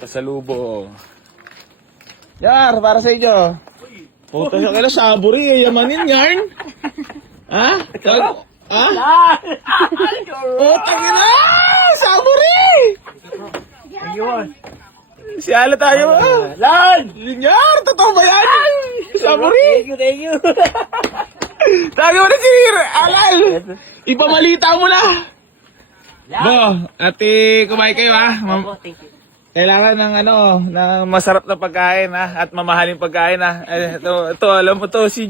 Pasalubong. Yar, para sa inyo. Puta siya kaila, saburi, yamanin yarn. Ha? Ha? Puta ka na! Saburi! Ayun. Si Ala tayo. Lan! Yar, totoo ba yan? Saburi! Thank you. Tago mo na si Alal! Ipamalita mo na! Bo, ate, kumain kayo ha? Thank you. Kailangan ng ng masarap na pagkain ha? At mamahaling pagkain ha? Ito, alam mo to, si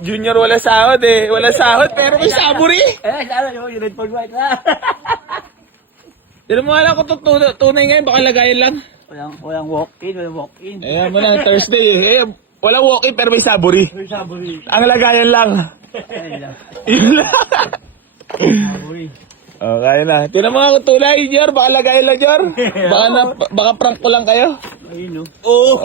Junior wala sahod eh. Wala sahod pero may saburi! Sana yung red for white na. Hindi mo alam kung tunay ngayon, baka lagayan lang. Walang walk-in. Ayan mo na, Thursday eh. Walang walk-in pero may saburi. May saburi. Ang lagayan lang. Yun lang. Saburi. Oh, kaya na. Tinan mo ako tulay, Jor. Baka lagayan lang, Jor. Baka prank ko lang kayo. Ayun, no? Oh!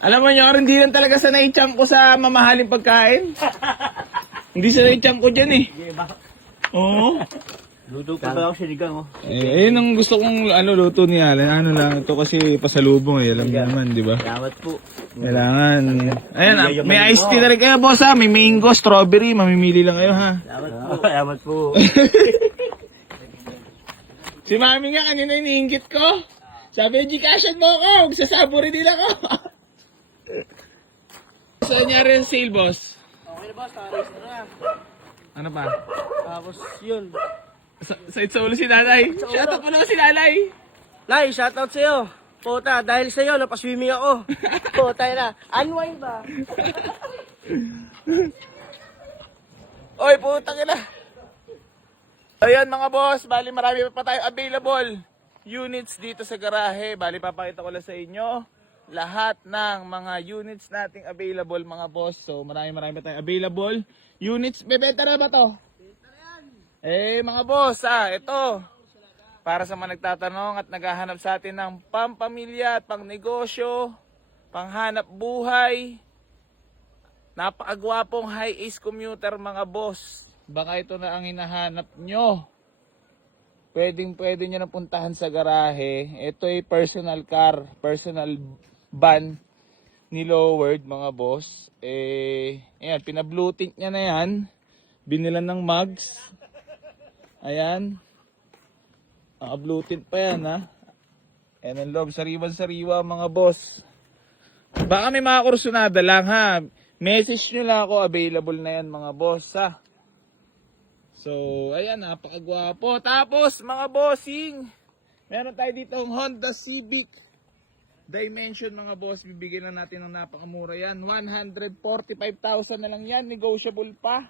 Alam mo nyo, hindi lang talaga sanay champ ko sa mamahaling pagkain. Hindi sanay champ ko dyan eh. Oo. Luto pa ako sinigang, oh. Yun ang gusto kong luto ni Alan. Ano lang, ito kasi pasalubong eh. Alam niyo naman, di ba? Salamat po. Kailangan. Ayan, may iced tea na rin kayo, boss ha. May mango, strawberry. Mamimili lang kayo ha. Salamat po. Si Mami nga kanina iniinggit ko. Sabi, Gcashan mo ako. Magsasaburi din ako. Saan niya rin sale, boss? Okay na, boss. Taris na. Ano pa? Tapos, yun. Sa ulo si Nanay. Shoutout mo naman si Nanay. Nay, shoutout sa'yo. Puta, dahil sa'yo, napaswimming ako. Puta na. Unwind ba? Oy, putang ina. Ayan mga boss, bali marami pa tayo available units dito sa garahe. Bali papakita ko lang sa inyo lahat ng mga units nating available mga boss. So marami pa tayo available units. Bebenta na ba to? Mga boss, ito. Para sa mga nagtatanong at naghahanap sa atin ng pampamilya at pangnegosyo, panghanap buhay, napakagwapong high-ace commuter mga boss. Baka ito na ang hinahanap nyo. Pwede nyo na puntahan sa garahe. Ito ay personal car, personal van ni Lowered mga boss. Ayan, pinabblue tint niya na yan. Binilan ng mugs. Ayan. Blue tint pa yan ha. Ayan ang loob, sariwan-sariwa mga boss. Baka may mga kursunada lang ha. Message nyo lang ako, available na yan mga boss ha. So, ayan, napakagwapo. Tapos, mga bossing, meron tayo dito ang Honda Civic Dimension, mga boss. Bibigyan na natin ng napakamura yan. 145,000 na lang yan. Negotiable pa.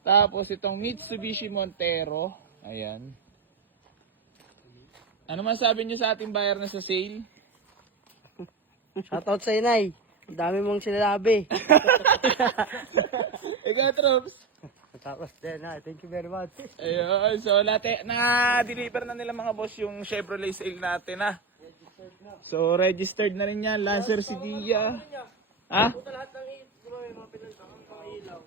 Tapos, itong Mitsubishi Montero. Ayan. Ano masabi nyo sa ating buyer na sa sale? Shoutout sa'yo, Nay. Ang dami mong sinabi. Ikaw, Trops. Tapos din, thank you very much. Ayun, so na-deliver na nila mga boss yung Chevrolet sale natin ha. So registered na rin yan, Lancer Cedilla. Ha? Puta lahat ng mga mga ilaw.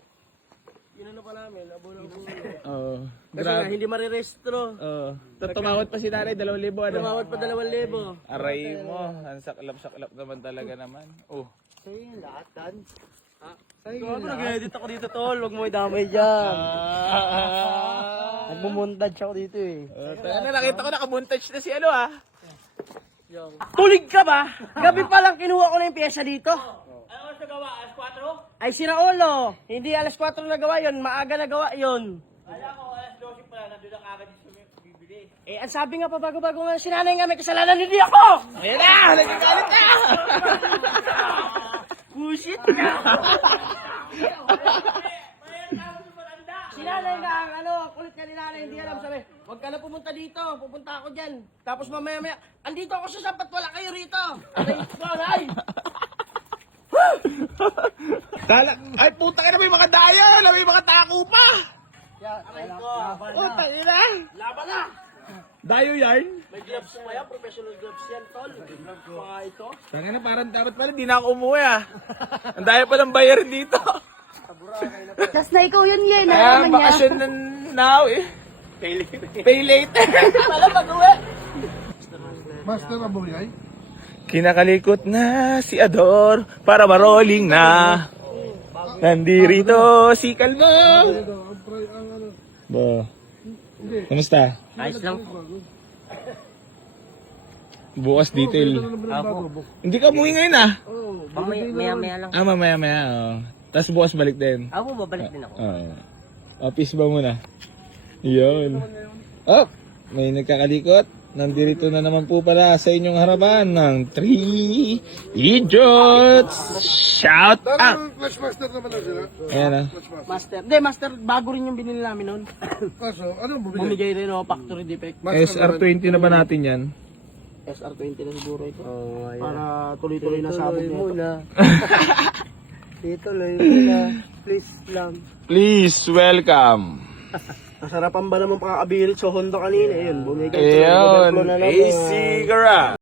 Yun pa namin, abo-abo. Oo. Kasi nga, hindi marirestro. Oo. Tumawad pa si nanay, 2,000 ano? Tumawad pa 2,000. Aray mo, ang saklap-saklap naman talaga naman. Oh. Sa'yo yung lahat, Dan. Sa'yo yung lahat. Nag-edit ako dito, tol. Huwag mo idamay dyan. Nagmumontage ako dito eh. Nakita ko nakamontage na si Tulig ka ba? Gabi pa lang kinuha ko na yung pyesa dito. Ano oras nagawa? Alas 4? Ay, siraulo. Hindi alas 4 nagawa yun. Maaga nagawa yun. Alam ko, alas 12 pala. Nandun ang kagad yung bibili. Ang sabi nga pa bago-bago nga sinanay nga may kasalanan, hindi ako! Ayan na! Nagagalit ka! Bullshit ka! Sinanay nga ang kulit ka ni nanay, hindi alam, sabi, huwag ka na pumunta dito, pupunta ako dyan. Tapos mamaya-maya, andito ako sa sapat, wala kayo rito. Ay! Ay, puta ka na, may mga daya! May mga tako pa! Puta, yun na! Laban na! Dayo yarn? May gloves mo yan, professional gloves yan, tol. Mga ito. Tanga na, parang dapat pala, di na ako umuwi Ang daya palang bayarin dito. Tas na ikaw yun, Yen. Ayan, Ano naman niya? bakasyon na now eh. Pay later. Wala pag-uwi. Master Abogay? Kinakalikot na si Ador para marolling na. Nandirito si Kalmo. Ba. Kamusta? Ayos lang. Bukas detail. Ako. Hindi ka umuwi ngayon ah. Maya lang. Ah, mamaya. Oh. Tapos bukas balik din. Ako, babalik din ako. Office ba muna? Yun. Oh, may nagkakalikot. Nandirito na naman po pala sa inyong harapan ng 3 Idiots. Shout out! Flash Master naman na sila. Ayan ah. Master. Hindi, Master, bago rin yung binili namin noon. Kaso, anong bumili? Bumigay rin o, factory defect. SR20 na ba natin yan? SR20 na siguro ito. Para tuloy-tuloy na sabog nito. Ituloy muna. Please lang. Please welcome. Nasarapan ba naman pakakabirit sa Honda kanina? Ayun, bumigay. Ayun, Overflow na lang. AC Garage.